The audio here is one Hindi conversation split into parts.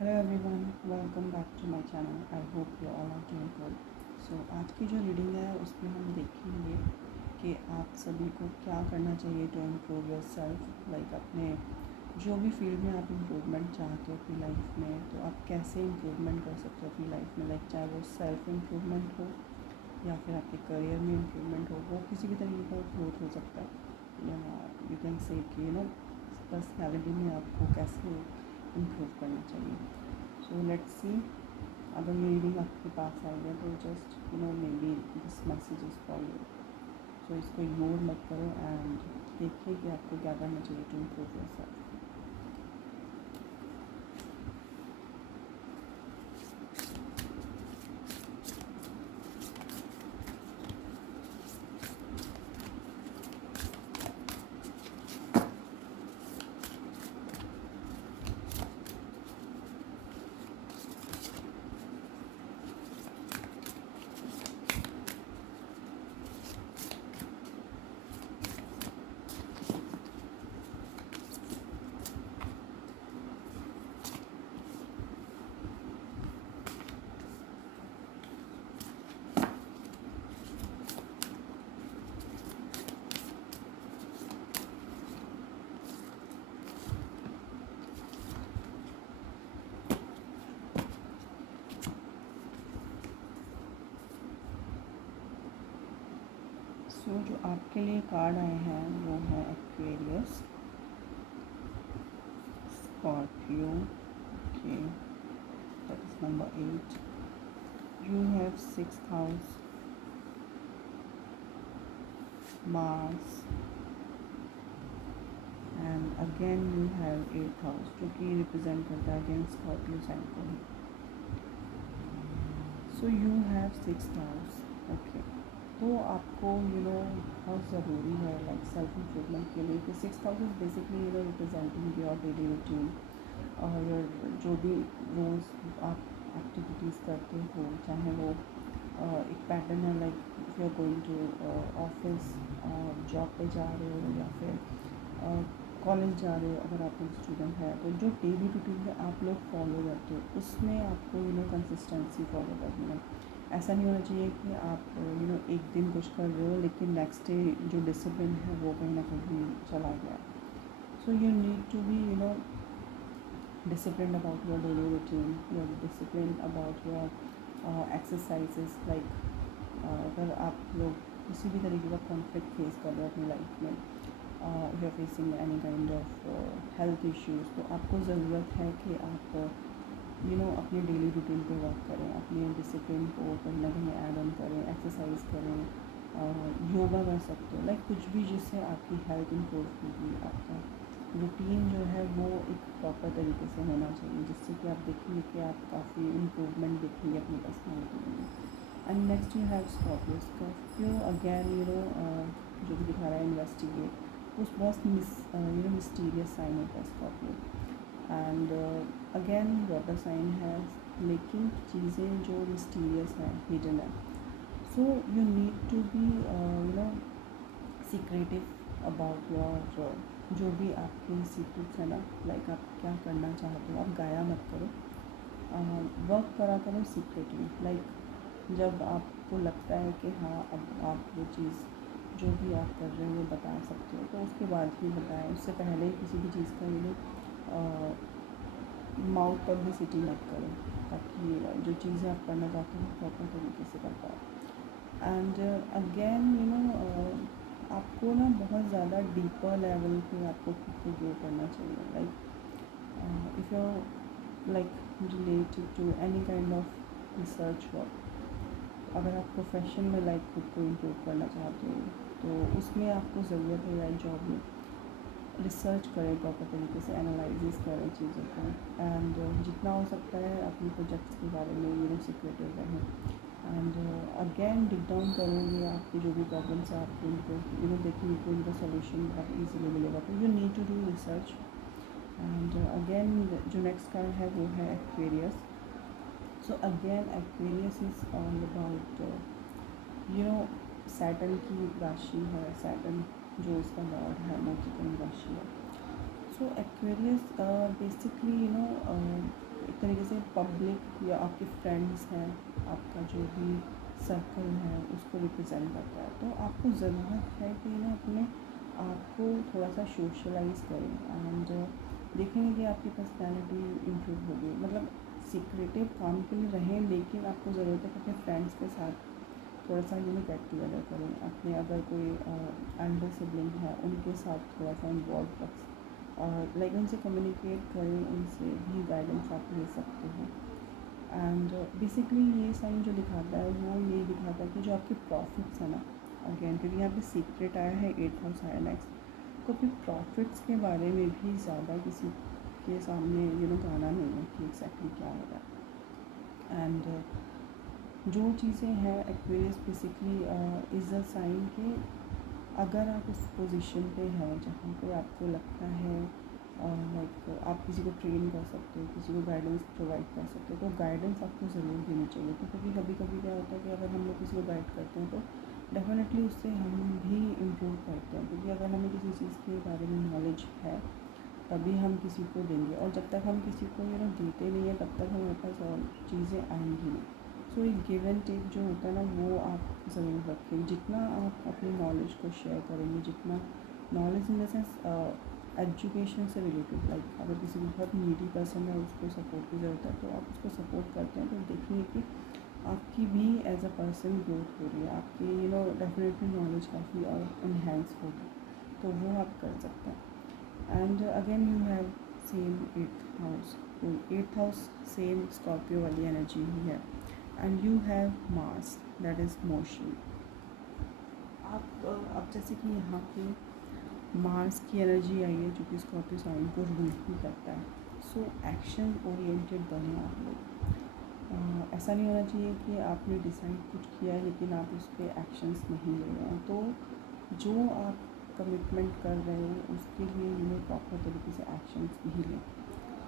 Hello everyone, welcome back to my channel. I hope you all are doing good. So आज की जो रीडिंग है उसमें हम देखेंगे कि आप सभी को क्या करना चाहिए to improve yourself. Like अपने जो भी फील्ड में आप इम्प्रूवमेंट चाहते हो अपनी लाइफ में, तो आप कैसे इम्प्रूवमेंट कर सकते हो अपनी लाइफ में। लाइक चाहे वो सेल्फ इम्प्रूवमेंट हो या फिर आपके करियर में इम्प्रूवमेंट हो, वो किसी भी तरीके का ग्रोथ हो सकता है। या यू कैन से कि पर्सनैलिटी में आपको कैसे इम्प्रूव करना चाहिए। सो लेट्स सी, अगर ये रीडिंग आपके पास आई है तो just maybe this message is for you. So इसको इग्नोर मत करो एंड देखिए कि आपको क्या करना चाहिए to improve yourself. So जो आपके लिए कार्ड आए हैं वो है Aquarius, Scorpio, okay, that is number 8। You have 6th house, Mars and again you have 8th house, जो कि रिप्रेजेंट करता है अगेन स्कॉर्पियो साइन को ही। So you have 6th house, okay. तो आपको बहुत ज़रूरी है लाइक सेल्फ इम्प्रूवमेंट के लिए कि 6th house is basically representing your daily routine और जो भी रोज़ आप एक्टिविटीज़ करते हो, चाहे वो एक पैटर्न है like if you are going to office, job पे जा रहे हो या फिर कॉलेज जा रहे हो, अगर आप एक स्टूडेंट है तो जो डेली रूटीन है आप लोग फॉलो करते हो, उसमें आपको कंसिस्टेंसी फॉलो करनी है। ऐसा नहीं होना चाहिए कि आप एक दिन कुछ कर रहे हो लेकिन नेक्स्ट डे जो डिसिप्लिन है वो कहीं ना कहीं चला गया। So you need to be disciplined about your daily routine, you're disciplined about your exercises, like अगर आप लोग किसी भी तरीके का कॉन्फ्लिक्ट फेस कर रहे हो अपनी लाइफ में, you are facing any kind of health issues, तो आपको ज़रूरत है कि आप अपने डेली रूटीन पे वर्क करें, अपने डिसिप्लिन को कहीं ना कहीं ऐड ऑन करें, एक्सरसाइज करें, योगा कर सकते हो, लाइक कुछ भी जिससे आपकी हेल्थ इम्प्रूव होगी। आपका रूटीन जो है वो एक प्रॉपर तरीके से होना चाहिए, जिससे कि आप देखेंगे कि आप काफ़ी इम्प्रूवमेंट देखेंगे अपनी पर्सनैलिटी में। And next you have Scorpio. Scorpio again जो भी दिखा रहा है इन्वेस्टिगेट, उस बहुत मिस्टीरियस साइन होता है Scorpio. And again water sign है, लेकिन चीज़ें जो मिस्टीरियस हैं, हिडन है। So you need to be secretive about your जो भी आपके सीक्रेट्स है ना, लाइक आप क्या करना चाहते हो, आप गाया मत करो, वर्क करा करो सीक्रेटली। लाइक जब आपको लगता है कि हाँ अब आप वो चीज़ जो भी आप कर रहे हो वो बता सकते हो, तो उसके बाद ही बताएं, उससे पहले किसी भी चीज़ का माउथ पब्लिसिटी मत करो, ताकि जो चीज़ें आप करना चाहते हो प्रॉपर तरीके से कर पाओ। एंड अगेन आपको ना बहुत ज़्यादा डीपर लेवल पे आपको खुद को ग्रो करना चाहिए। Like if you like related to any kind of research work, अगर आप प्रोफेशन में लाइक खुद को इम्प्रूव करना चाहते हो तो उसमें आपको ज़रूरत है या जॉब में रिसर्च करें, प्रॉपर तरीके से एनालिसिस करें चीज़ों को, एंड जितना हो सकता है अपने प्रोजेक्ट्स के बारे में सीक्रेटिव रहें। एंड अगेन डिग डाउन करोगे, आपकी जो भी प्रॉब्लम्स है आपको उनको देखेंगे कि उनका सोल्यूशन बहुत ईजीली मिलेगा। तो you need to do research. And again जो नेक्स्ट कार्ड है वो है Aquarius. So again Aquarius is all about Saturn की राशि है, सैटर्न जो इसका लॉर्ड है वो की राशि है। सो एक्वेरियस बेसिकली एक तरीके से पब्लिक या आपके फ्रेंड्स हैं, आपका जो भी सर्कल है उसको रिप्रेजेंट करता है। तो आपको ज़रूरत है कि ना अपने आप को थोड़ा सा सोशलाइज़ करें एंड देखेंगे कि आपकी पर्सनैलिटी इम्प्रूव होगी। मतलब सीक्रेटिव काम के लिए रहें, लेकिन आपको ज़रूरत है कि अपने फ्रेंड्स के साथ थोड़ा सा गेट टुगेदर करें। अपने अगर कोई एल्डर सिबलिंग है उनके साथ थोड़ा सा इन्वॉल्व रख और लाइक उनसे कम्युनिकेट करें, उनसे भी गाइडेंस आप ले सकते हो। एंड बेसिकली ये साइन जो दिखाता है वो ये दिखाता है कि जो आपके प्रॉफिट्स हैं ना, अगेन क्योंकि यहाँ पे सीक्रेट आया है 8th हाउस आया नेक्स्ट, तो फिर प्रॉफिट्स के बारे में भी ज़्यादा किसी के सामने गाना नहीं है कि एग्जैक्टली क्या होगा। एंड जो चीज़ें हैं Aquarius basically is a sign कि अगर आप उस पोजीशन पे हैं जहाँ पे आपको लगता है लाइक आप किसी को ट्रेन कर सकते हो, किसी को गाइडेंस प्रोवाइड कर सकते हो, तो गाइडेंस आपको ज़रूर देनी चाहिए। तो क्योंकि कभी कभी क्या होता है कि अगर हम लोग किसी को गाइड करते हैं तो डेफिनेटली उससे हम भी इम्प्रूव करते हैं, क्योंकि अगर हमें किसी चीज़ के बारे में नॉलेज है तभी हम किसी को देंगे, और जब तक हम किसी को देते नहीं हैं तब तक हमारे पास और चीज़ें आएंगी नहीं। सो एक गिव एंड टेक जो होता है ना वो आप ज़रूर रखें। जितना आप अपनी नॉलेज को शेयर करेंगे, जितना knowledge in the sense education से रिलेटेड, लाइक अगर किसी को बहुत नीडी पर्सन है उसको सपोर्ट की ज़रूरत है तो आप उसको सपोर्ट करते हैं, तो देखेंगे कि आपकी भी एज अ पर्सन ग्रोथ हो रही है, आपकी डेफिनेटली नॉलेज काफ़ी और इन्हेंस होगी, तो वो आप कर सकते हैं। And again you have same 8th house, तो 8th हाउस सेम स्कॉर्पियो वाली एनर्जी ही है। And you have mass, that is motion. आप अब जैसे कि यहाँ पे मार्स की एनर्जी आई है जो कि स्कॉर्पियो साइन को रूल ही करता है। सो एक्शन ओरिएंटेड बने आप लोग। ऐसा नहीं होना चाहिए कि आपने डिसाइड कुछ किया है लेकिन आप उस पर एक्शंस नहीं ले रहे हैं। तो जो आप कमिटमेंट कर रहे हो उसके लिए प्रॉपर तरीके से एक्शंस भी लें।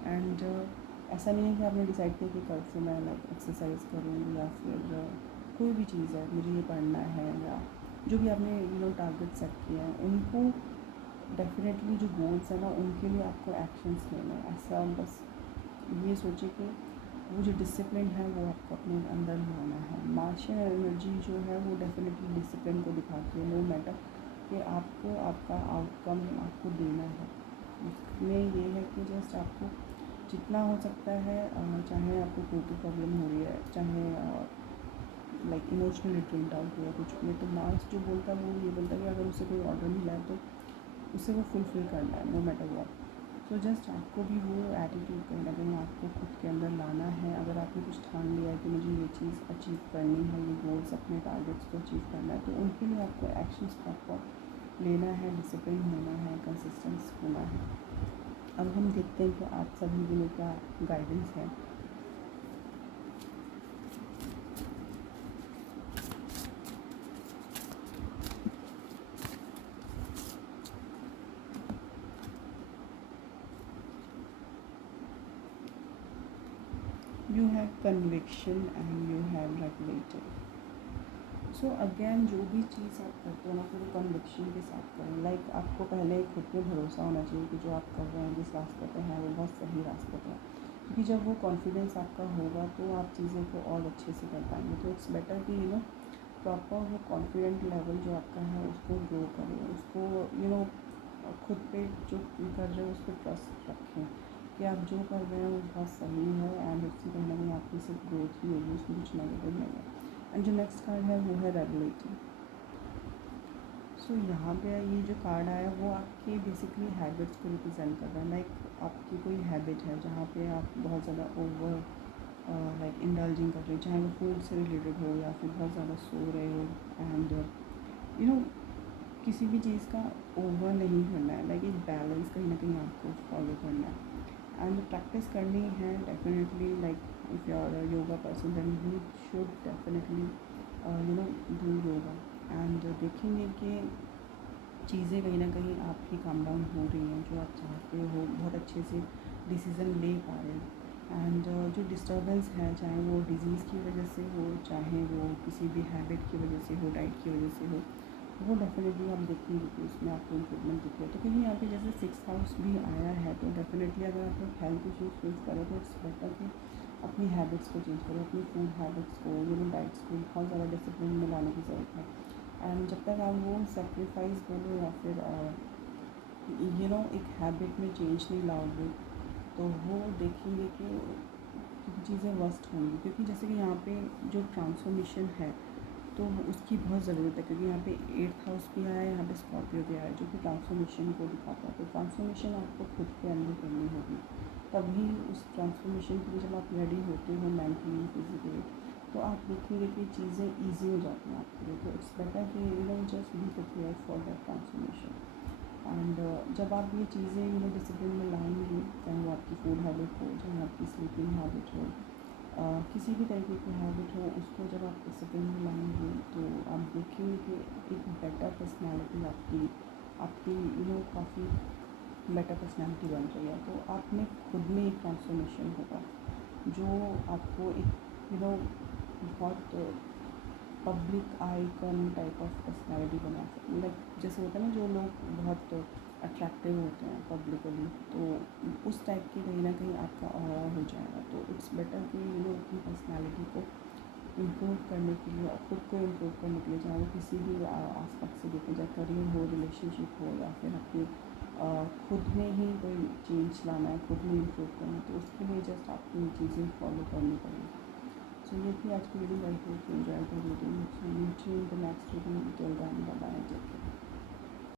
एंड ऐसा नहीं है कि आपने डिसाइड किया कि कल से मैं लाइक एक्सरसाइज करूँ या फिर कोई भी चीज़ है मुझे ये पढ़ना है, या जो भी आपने टारगेट सेट किया है उनको डेफिनेटली जो गोल्स है ना उनके लिए आपको एक्शंस लेना है। ऐसा बस ये सोचिए कि वो जो डिसिप्लिन है वो आपको अपने अंदर लाना है। मार्शियल एनर्जी जो है वो डेफिनेटली डिसिप्लिन को दिखाती है, नो मैटर कि आपको आपका आउटकम आपको देना है। उसमें ये है कि जस्ट आपको जितना हो सकता है, चाहे आपको कोई भी प्रॉब्लम हो रही है, चाहे लाइक इमोशनली ड्रेन्ड आउट हुआ कुछ भी, तो मार्स जो बोलता है वो ये बोलता है कि अगर उसे कोई ऑर्डर मिला है तो उसे वो फुलफ़िल करना है, no matter what. So just आपको भी वो एटीट्यूड कहीं ना कहीं आपको खुद के अंदर लाना है। अगर आपने कुछ ठान लिया है कि मुझे ये चीज़ अचीव करनी है, ये गोल्स अपने टारगेट्स को अचीव करना है, तो उनके लिए आपको एक्शंस प्रॉपर लेना है, डिसिप्लिन होना है, कंसिस्टेंस होना है। अब हम देखते हैं कि आप सभी के लिए क्या गाइडेंस है। You have conviction and you have regulated. So again जो भी चीज़ आप करते हो ना फिर कन्विक्शन के साथ करें। लाइक आपको पहले खुद पे भरोसा होना चाहिए कि जो आप कर रहे हैं, जिस रास्ते पे हैं वो बहुत सही रास्ते पे है, क्योंकि जब वो कॉन्फिडेंस आपका होगा तो आप चीज़ें को और अच्छे से कर पाएंगे। तो इट्स बेटर कि प्रॉपर वो कॉन्फिडेंट लेवल जो आपका है उसको ग्रो करें, उसको खुद पे जो कर रहे हो उस पर ट्रस्ट रखें कि आप जो कर रहे हैं वो बहुत सही है, एंड उससे कहीं ना कहीं आपकी सिर्फ ग्रोथ ही होगी, उसमें कुछ नेगेटिव नहीं है। एंड जो नेक्स्ट कार्ड है वो है रेगुलेटिंग। सो यहाँ पे ये जो कार्ड आया वो आपके बेसिकली हैबिट्स को रिप्रेजेंट कर रहा है। लाइक आपकी कोई हैबिट है जहाँ पे आप बहुत ज़्यादा ओवर लाइक इंडल्जिंग कर रहे हो, चाहे वो फूड से रिलेटेड हो या फिर बहुत ज़्यादा सो रहे हो, एंड किसी भी चीज़ का ओवर नहीं करना है। लाइक एक बैलेंस कहीं ना कहीं आपको फॉलो करना है एंड प्रैक्टिस करनी है definitely. Like if you are a yoga person then you should definitely do yoga. And देखेंगे कि चीज़ें कहीं ना कहीं आपकी काम डाउन हो रही हैं, जो आप चाहते हो बहुत अच्छे से डिसीज़न ले पा रहे हैं। एंड जो डिस्टर्बेंस है, चाहे वो डिज़ीज़ की वजह से हो, चाहे वो किसी भी हैबिट की वजह से हो, डाइट की वजह से हो, वो डेफिनेटली आप देखेंगे कि उसमें आपको इम्प्रूवमेंट दिख रही है। तो क्योंकि यहाँ पे जैसे 6th हाउस भी आया है, तो डेफिनेटली अगर आप लोग हेल्थ इश्यूज फेस करें तो इट्स बेटर कि अपनी हैबिट्स को चेंज करें, अपनी फूड हैबिट्स को, डाइट्स को बहुत ज़्यादा डिसिप्लिन में लाने की ज़रूरत है। एंड जब तक आप वो सेक्रीफाइस बोलो या फिर एक हैबिट में चेंज नहीं लाओगे, तो वो देखेंगे कि चीज़ें वर्स्ट होंगी। क्योंकि जैसे कि यहाँ पे जो ट्रांसफॉर्मेशन है, तो उसकी बहुत ज़रूरत है, क्योंकि यहाँ पे 8th हाउस भी आया है, यहाँ पे स्कॉर्पियो भी आया है, जो कि ट्रांसफॉर्मेशन को दिखाता है। तो ट्रांसफॉर्मेशन आपको खुद के अंदर करनी होगी, तभी उस ट्रांसफॉर्मेशन के लिए जब आप रेडी होते हो मेंटली फिजिकली, तो आप देखेंगे कि चीज़ें ईजी हो जाती हैं आपके लिए। तो इट्स बेटर कि just be prepare for that transformation. And जब आप ये चीज़ें डिसिप्लिन में लाएंगे, चाहे वो आपकी फूड हैबिट हो, चाहे आपकी स्लीपिंग हैबिट हो, किसी भी तरीके की हैबिट हो, उसको जब आप डिसिप्लिन में लाएंगे, तो आप देखेंगे कि एक बेटर पर्सनैलिटी आपकी आपकी काफ़ी बेटर पर्सनैलिटी बन रही है। तो आप में खुद में एक ट्रांसफॉर्मेशन होगा, जो आपको एक बहुत public icon type of personality बना सकती। लाइक जैसे होता है ना, जो लोग बहुत अट्रैक्टिव होते हैं पब्लिकली, तो उस टाइप की कहीं ना कहीं आपका ऑरा हो जाएगा। तो इट्स बेटर कि अपनी पर्सनैलिटी को इम्प्रूव करने के लिए और खुद को इम्प्रूव करने के लिए, चाहे वो किसी भी आसपास से देखें, चाहे करियर हो, रिलेशनशिप हो, या फिर अपनी खुद में ही कोई चेंज लाना है, खुद में इम्प्रूव करना है, तो उसके लिए जस्ट आपको ये चीज़ें फॉलो करनी पड़ेगी। सो ये थी आज की video. I hope you enjoy the video. So meet you in the next video. Till then bye bye, take care.